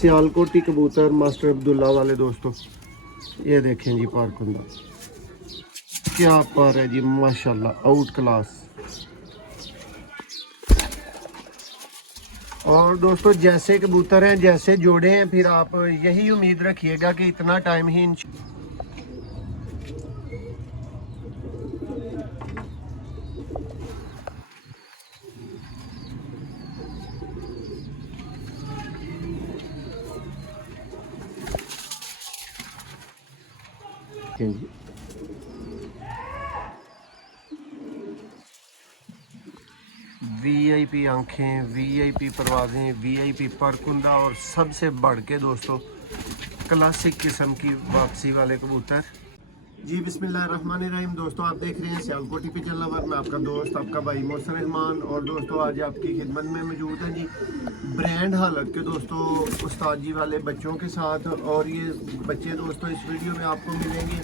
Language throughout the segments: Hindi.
सियालकोटी कबूतर मास्टर अब्दुल्ला वाले दोस्तों, ये देखें जी पारकुंदा, क्या पर है जी माशाल्लाह, आउट क्लास। और दोस्तों जैसे कबूतर हैं, जैसे जोड़े हैं, फिर आप यही उम्मीद रखिएगा कि इतना टाइम ही जी। वीआईपी आंखें, वीआईपी परवाज़ें, वीआईपी परकुंदा और सबसे बढ़ के दोस्तों क्लासिक किस्म की वापसी वाले कबूतर जी। बिस्मिल्लाहिर्रहमानिर्रहीम। दोस्तों आप देख रहे हैं सियालकोटी पे चलना वर, मैं आपका दोस्त, आपका भाई मोहसिन रहमान। और दोस्तों आज आपकी खिदमत में मौजूद है जी ब्रांड हालत के दोस्तों उस्ताद जी वाले बच्चों के साथ। और ये बच्चे दोस्तों इस वीडियो में आपको मिलेंगे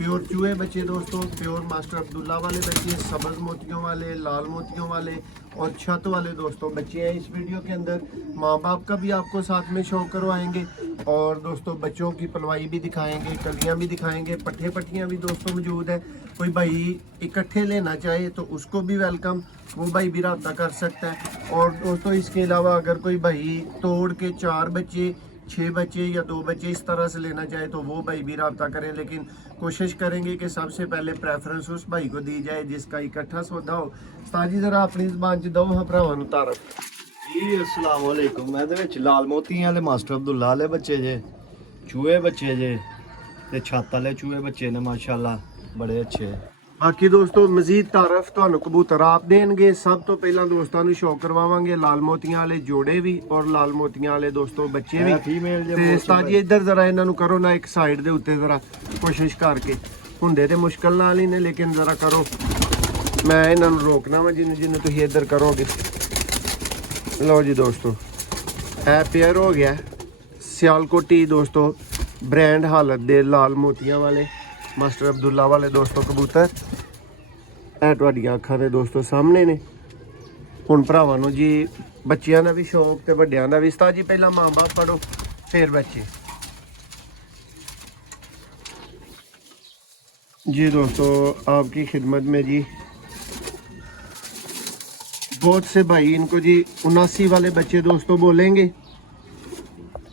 प्योर चूहे बच्चे दोस्तों, प्योर मास्टर अब्दुल्ला वाले बच्चे, सब्ज़ मोतियों वाले, लाल मोतियों वाले और छत वाले दोस्तों बच्चे हैं इस वीडियो के अंदर। माँ बाप का भी आपको साथ में शो करवाएंगे और दोस्तों बच्चों की पलवाई भी दिखाएंगे, कलियाँ भी दिखाएंगे, पट्ठे पट्टियाँ भी दोस्तों मौजूद है। कोई भाई इकट्ठे लेना चाहे तो उसको भी वेलकम, वो भाई भी रब्ता कर सकता है। और दोस्तों इसके अलावा अगर कोई भाई तोड़ के 4 बच्चे, 6 बच्चे या 2 बच्चे इस तरह से लेना चाहे तो वो भाई भी रब्ता करें, लेकिन कोशिश करेंगे कि सबसे पहले प्रेफरेंस उस भाई को दी जाए जिसका इकट्ठा सौदा हो। उस्ताद जी जरा अपनी ज़बान च दो हाँ भरावां नूं तारफ जी। अस्सलाम वालेकुम। मैं लाल मोती वाले मास्टर अब्दुल्ला वाले बच्चे जे, चूहे बच्चे जे ते छत वाले चूहे बच्चे ने माशाल्लाह बड़े अच्छे। बाकी दोस्तों मजीद तारफ तो कबूतर आप देंगे। सब तो पहला दोस्तों ਨੂੰ शो करवावांगे लाल मोतियां वाले जोड़े भी और लाल मोतियां वाले दोस्तों बच्चे भी। फीमेल जे ਤੇ ਉਸਤਾਦ ਜੀ ਇੱਧਰ ਜ਼ਰਾ ਇਹਨਾਂ ਨੂੰ ਕਰੋ ਨਾ ਇੱਕ ਸਾਈਡ ਦੇ ਉੱਤੇ ਜ਼ਰਾ ਕੋਸ਼ਿਸ਼ ਕਰਕੇ, ਹੁੰਦੇ ਤੇ ਮੁਸ਼ਕਲ ਨਾਲ ਹੀ ਨੇ ਲੇਕਿਨ ਜ਼ਰਾ ਕਰੋ, ਮੈਂ ਇਹਨਾਂ ਨੂੰ ਰੋਕਣਾ ਵਾ ਜਿੰਨੇ ਜਿੰਨੇ ਤੁਸੀਂ ਇੱਧਰ ਕਰੋਗੇ। ਲਓ ਜੀ ਦੋਸਤੋ ਇਹ ਪੇਅਰ ਹੋ ਗਿਆ ਸਿਆਲਕੋਟੀ ਦੋਸਤੋ ब्रांड हालत दे लाल मोतियां वाले मास्टर अब्दुल्ला वाले दोस्तों कबूतर। ਇਹ ਤੁਹਾਡੀਆਂ ਅੱਖਾਂ ਦੇ ਦੋਸਤੋ ਸਾਹਮਣੇ ਨੇ। ਹੁਣ ਭਰਾਵਾਂ ਨੂੰ ਜੀ ਬੱਚਿਆਂ ਦਾ ਵੀ ਸ਼ੌਕ ਤੇ ਵੱਡਿਆਂ ਦਾ ਵੀ। ਉਸਤਾਦ ਜੀ ਪਹਿਲਾਂ ਮਾਂ ਬਾਪ ਪੜੋ फिर बच्चे जी। दोस्तों आपकी खिदमत में जी बहुत से भाई इनको जी 79 वाले बच्चे दोस्तों बोलेंगे,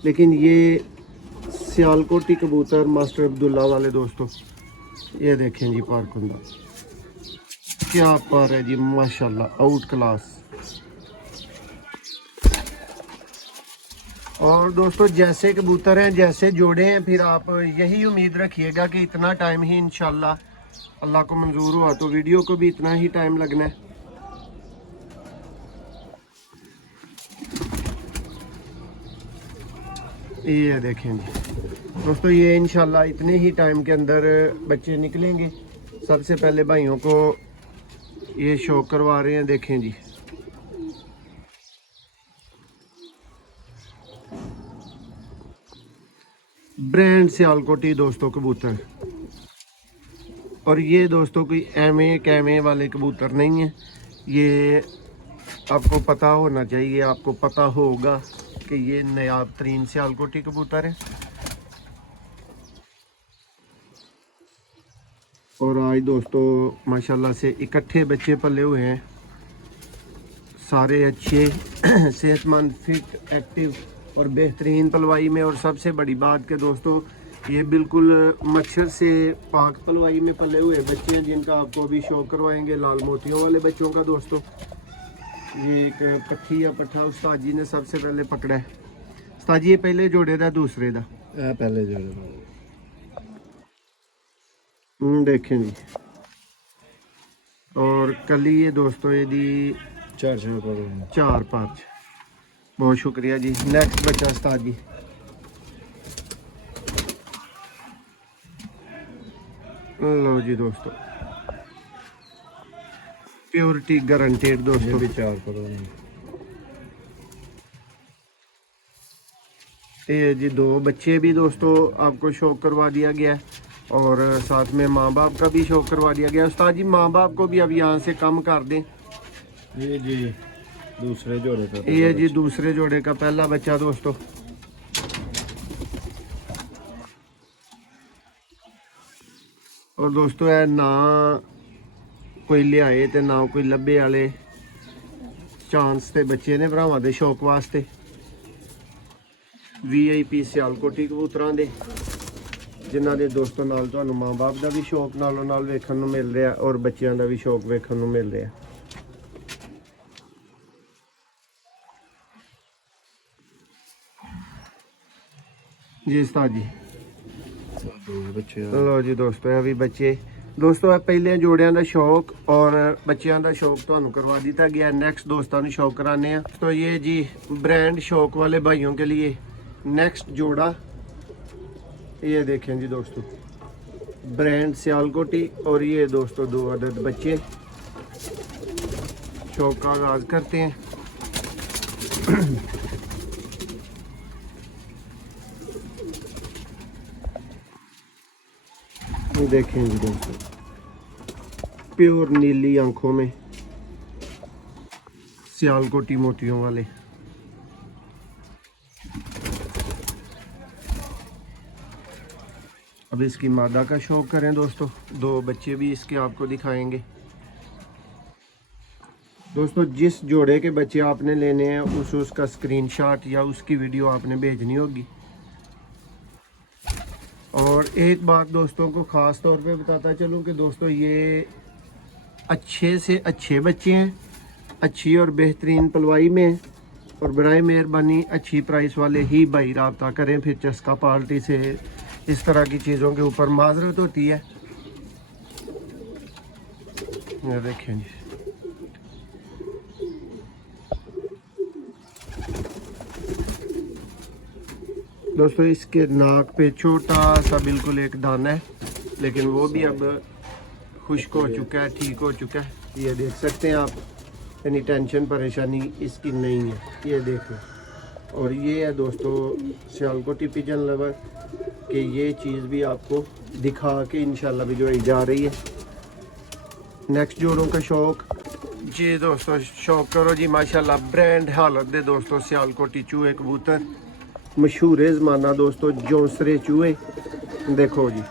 लेकिन ये सियालकोटी कबूतर मास्टर अब्दुल्ला वाले दोस्तों, ये देखें जी पारकुंदा, क्या पर है जी माशाल्लाह, आउट क्लास। और दोस्तों जैसे कबूतर हैं, जैसे जोड़े हैं, फिर आप यही उम्मीद रखिएगा कि इतना टाइम ही इंशाल्लाह अल्लाह को मंजूर हुआ तो वीडियो को भी इतना ही टाइम लगना है। ये देखें जी दोस्तों, ये इंशाल्लाह इतने ही टाइम के अंदर बच्चे निकलेंगे। सबसे पहले भाइयों को ये शो करवा रहे हैं, देखें जी ब्रांड सियालकोटी दोस्तों कबूतर। और ये दोस्तों कोई एमे कैमे वाले कबूतर नहीं है, ये आपको पता होना चाहिए, आपको पता होगा कि ये नायाब तरीन सियालकोटी कबूतर है। और आज दोस्तों माशाल्लाह से इकट्ठे बच्चे पले हुए हैं, सारे अच्छे सेहतमंद, फिट, एक्टिव और बेहतरीन पलवाई में। और सबसे बड़ी बात कि दोस्तों ये बिल्कुल मच्छर से पाक पलवाई में पले हुए बच्चे हैं, जिनका आपको अभी शो करवाएंगे लाल मोतियों वाले बच्चों का। दोस्तों ये एक पट्ठी या पट्ठा उस्ताद जी ने सबसे पहले पकड़ा है। उस्ताद जी ये पहले जोड़े दा दूसरे दा पहले जोड़े देखें जी। और कली ये दोस्तों यदि 4-5। बहुत शुक्रिया जी। नेक्स्ट बच्चा उस्ताद जी, लो जी दोस्तों प्योरिटी गारंटेड दोस्तों। भी 4 करोड़ ये जी 2 बच्चे भी दोस्तों आपको शो करवा दिया गया है और साथ में माँ बाप का भी शो करवा दिया गया। उस्ताद जी माँ बाप को भी अब यहाँ से कम कर दें। जी दूसरे जोड़े का, ये जी दूसरे जोड़े का पहला बच्चा दोस्तों, और दोस्तों है ना कोई लियाए ते ना कोई लब्बे वाले चांस ते बच्चे ने भरावां दे शौक वास्ते। VIP सियालकोटी कबूतरां दे जिन्हां दे दोस्तों नाल तुहानूं माँ बाप का भी शौक नालों नाल वेखण नूं मिल रहा और बच्चों का भी शौक वेखण नूं मिल रहा। जी उस्ताद जी बच्चे लो जी दोस्तों है भी बच्चे दोस्तों है पहले जोड़ियां का शौक और बच्चों का शौक तुहानूं करवा दिता गया। नेक्स्ट दोस्तों को शौक कराने हैं। तो ये जी ब्रांड शौक वाले भाइयों के लिए नेक्स्ट जोड़ा ये देखें जी दोस्तों, ब्रांड सियालकोटी और ये दोस्तों 2 अदद बच्चे। शौक का आगाज करते हैं। ये देखें जी दोस्तों, प्योर नीली आंखों में सियालकोटी मोतियों वाले। अब इसकी मादा का शौक करें दोस्तों, 2 बच्चे भी इसके आपको दिखाएंगे। दोस्तों जिस जोड़े के बच्चे आपने लेने हैं उसका स्क्रीनशॉट या उसकी वीडियो आपने भेजनी होगी। और एक बात दोस्तों को ख़ास तौर पे बताता चलूँ कि दोस्तों ये अच्छे से अच्छे बच्चे हैं, अच्छी और बेहतरीन पलवाई में। और बराए मेहरबानी अच्छी प्राइस वाले ही भाई रब्ता करें, फिर चस्का पार्टी से इस तरह की चीज़ों के ऊपर माजरत होती है। ये देखें जी दोस्तों, इसके नाक पे छोटा सा बिल्कुल एक दाना है, लेकिन वो भी अब खुश्क हो चुका है, ठीक हो चुका है। ये देख सकते हैं आप, यानी टेंशन परेशानी इसकी नहीं है। ये देख लो। और ये है दोस्तों सियालकोटी पिजन लवर कि ये चीज़ भी आपको दिखा के इंशाल्लाह भिजवाई जा रही है। नेक्स्ट जोड़ों का शौक जी दोस्तों, शौक करो जी माशाल्लाह। ब्रांड हालत दे दोस्तों सियालकोटी चूहे कबूतर, मशहूर ज़माना दोस्तों जौंसरे चूहे। देखो जी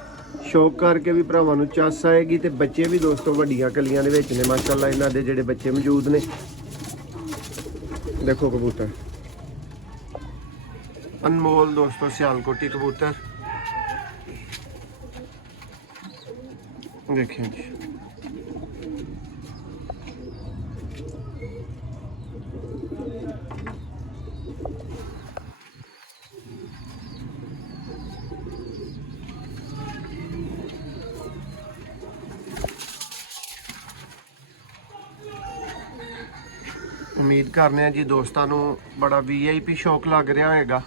शौक करके भी भरावां नूं चस आएगी। तो बच्चे भी दोस्तों वड्डियां कलियां दे विच ने माशाल्लाह, इन्हां दे जिहड़े बच्चे मौजूद ने। देखो कबूतर अनमोल दोस्तों सियालकोटी कबूतर देखें जी। उम्मीद करने हैं जी दोस्तों को बड़ा VIP शौक लग रहा होगा।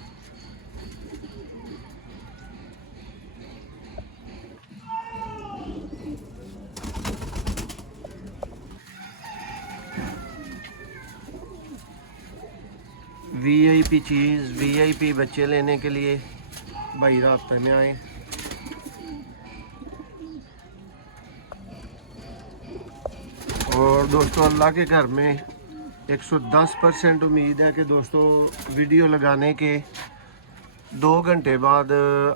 VIP चीज़, VIP बच्चे लेने के लिए भाई रास्ते में आए। और दोस्तों अल्लाह के घर में 110% उम्मीद है कि दोस्तों वीडियो लगाने के 2 घंटे बाद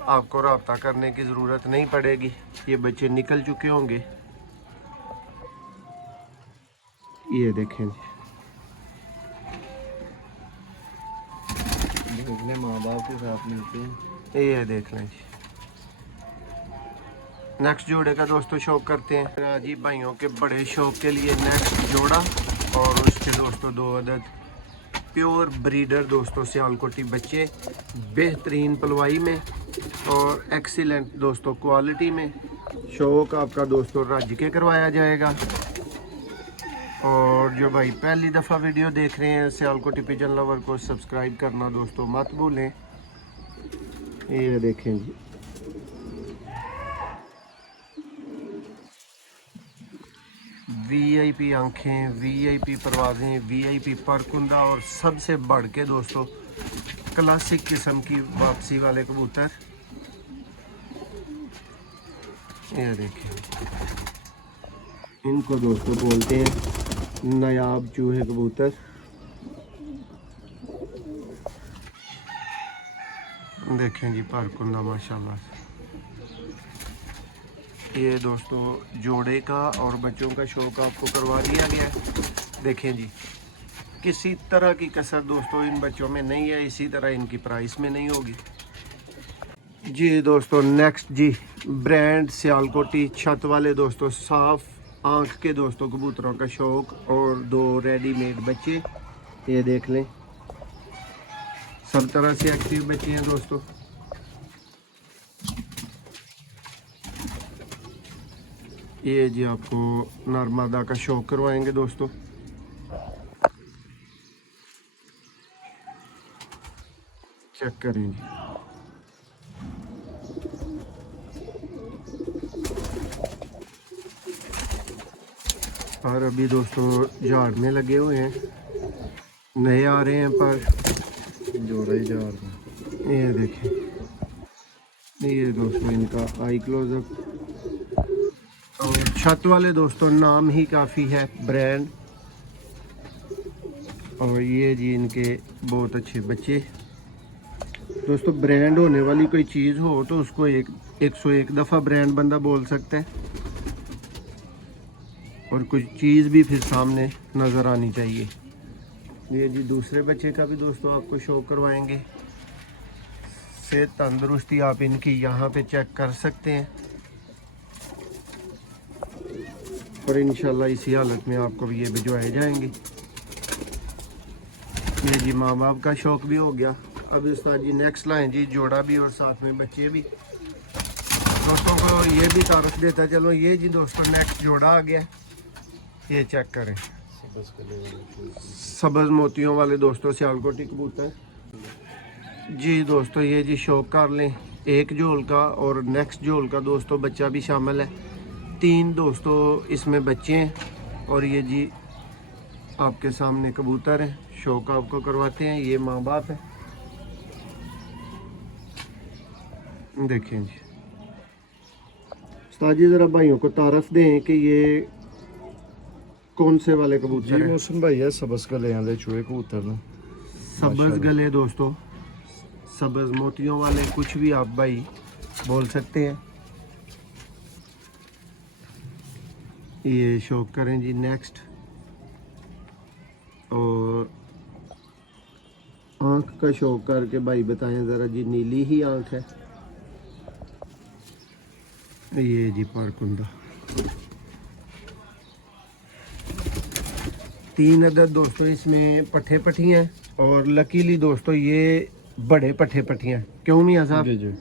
आपको रब्ता करने की ज़रूरत नहीं पड़ेगी। ये बच्चे निकल चुके होंगे। ये देखें जी, अपने माँ बाप के साथ मिलते हैं। ये देख लें जी। नेक्स्ट जोड़े का दोस्तों शौक करते हैं जी भाइयों के बड़े शौक के लिए। नेक्स्ट जोड़ा और उसके दोस्तों 2 अदद प्योर ब्रीडर दोस्तों सियालकोटी बच्चे, बेहतरीन पलवाई में और एक्सीलेंट दोस्तों क्वालिटी में। शौक आपका दोस्तों रज के करवाया जाएगा। और जो भाई पहली दफ़ा वीडियो देख रहे हैं सियालकोटी पिजन लवर को सब्सक्राइब करना दोस्तों मत भूलें। ये देखें जी, VIP आंखें, VIP परवाज़ें, VIP परकुंदा और सबसे बढ़ के दोस्तों क्लासिक किस्म की वापसी वाले कबूतर। ये देखें, इनको दोस्तों बोलते हैं नायाब चूहे कबूतर। देखें जी परकुंदा माशाल्लाह। ये दोस्तों जोड़े का और बच्चों का शौक आपको करवा दिया गया है। देखें जी, किसी तरह की कसर दोस्तों इन बच्चों में नहीं है, इसी तरह इनकी प्राइस में नहीं होगी जी। दोस्तों नेक्स्ट जी, ब्रांड सियालकोटी छत वाले दोस्तों, साफ आंख के दोस्तों कबूतरों का शौक और 2 रेडीमेड बच्चे, ये देख लें, सब तरह से एक्टिव बच्चे हैं दोस्तों। ये जी आपको नर्मदा का शौक करवाएंगे दोस्तों। चेक करें जी, और अभी दोस्तों झाड़ने लगे हुए हैं, नए आ रहे हैं पर जोड़ा ही जा रहा है। ये देखें, ये दोस्तों इनका आई क्लोजअप। और छत वाले दोस्तों नाम ही काफ़ी है, ब्रांड। और ये जी इनके बहुत अच्छे बच्चे दोस्तों। ब्रांड होने वाली कोई चीज़ हो तो उसको 101 दफ़ा ब्रांड बंदा बोल सकता है, और कुछ चीज़ भी फिर सामने नज़र आनी चाहिए। ये जी दूसरे बच्चे का भी दोस्तों आपको शो करवाएंगे। सेहत तंदुरुस्ती आप इनकी यहाँ पे चेक कर सकते हैं, और इंशाल्लाह इसी हालत में आपको भी ये भिजवाए जाएंगे। ये जी माँ बाप का शौक भी हो गया। अब उस्ताद जी नेक्स्ट लाइन जी, जोड़ा भी और साथ में बच्चे भी। दोस्तों को ये भी तारुफ देता चलो, ये जी दोस्तों नेक्स्ट जोड़ा आ गया, ये चेक करें, सब्ज़ मोतियों वाले दोस्तों सियालकोटी कबूतर जी। दोस्तों ये जी शौक कर लें, एक झोल का और नेक्स्ट झोल का दोस्तों बच्चा भी शामिल है। 3 दोस्तों इसमें बच्चे हैं, और ये जी आपके सामने कबूतर हैं, शौक आपको करवाते हैं। ये माँ बाप है, देखें जी। उस्ताद जी ज़रा भाइयों को तारफ़ दें कि ये कौन से वाले कबूतर हैं। मोहसिन भाई है सबस गले वाले चूहे कबूतर ने, सब्ज़ गले दोस्तों, सब्ज़ मोतियों वाले, कुछ भी आप भाई बोल सकते हैं। ये शौक करें जी नेक्स्ट। और आँख का शौक करके भाई बताएं ज़रा जी, नीली ही आँख है। ये जी पारकुंदा, 3 अदद दोस्तों इसमें पट्ठे पट्टियाँ हैं, और लकीली दोस्तों ये बड़े पट्ठे पट्टियाँ। क्यों मियाँ साहब? जी जी।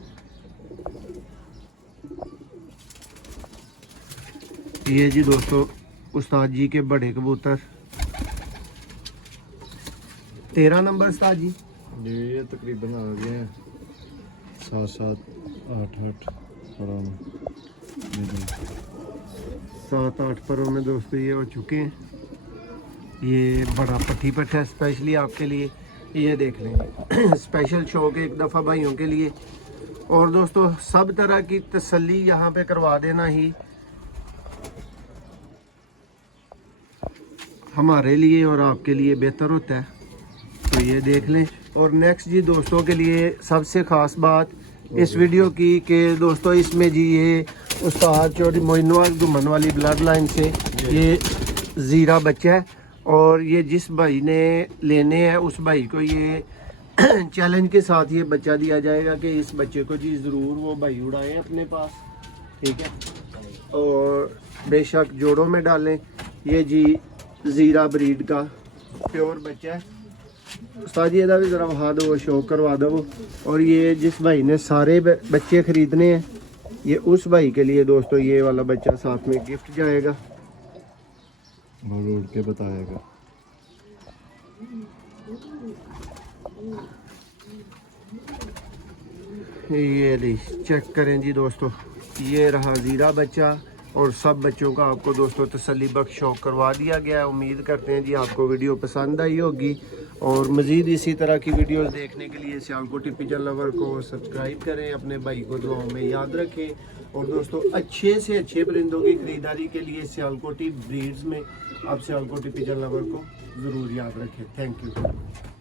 ये जी दोस्तों उस्ताद जी के बड़े कबूतर, 13 नंबर उस्ताद जी। ये तकरीबन आ गए हैं 7-7 8-8 परों में, 7-8 परों में दोस्तों ये हो चुके हैं। ये बड़ा पट्टी पट्टा है स्पेशली आपके लिए, ये देख लें। स्पेशल शौक एक दफ़ा भाइयों के लिए। और दोस्तों सब तरह की तसल्ली यहाँ पे करवा देना ही हमारे लिए और आपके लिए बेहतर होता है, तो ये देख लें। और नेक्स्ट जी दोस्तों के लिए सबसे ख़ास बात इस वीडियो की कि दोस्तों इसमें जी ये उस्ताद चौधरी मोइनवाल घुमन वाली ब्लड लाइन से ये ज़ीरा बच्चा है, और ये जिस भाई ने लेने हैं उस भाई को ये चैलेंज के साथ ये बच्चा दिया जाएगा कि इस बच्चे को जी ज़रूर वो भाई उड़ाएं अपने पास, ठीक है, और बेशक जोड़ों में डालें। ये जी ज़ीरा ब्रीड का प्योर बच्चा है। उस्ताद जी भी ज़रा वहा दो, शौक करवा दो। और ये जिस भाई ने सारे बच्चे ख़रीदने हैं, ये उस भाई के लिए दोस्तों ये वाला बच्चा साथ में गिफ्ट जाएगा, और उड़ के बताएगा। ये ली चेक करें जी दोस्तों, ये रहा ज़ीरा बच्चा, और सब बच्चों का आपको दोस्तों तसल्ली बख्श शौक करवा दिया गया है। उम्मीद करते हैं जी आपको वीडियो पसंद आई होगी, और मज़ीद इसी तरह की वीडियोस देखने के लिए सियालकोटी पिजन लवर को सब्सक्राइब करें, अपने भाई को दुआओं में याद रखें। और दोस्तों अच्छे से अच्छे परिंदों की ख़रीदारी के लिए सियालकोटी ब्रीड्स में आप सियालकोटी पिजन लवर को ज़रूर याद रखें। Thank you.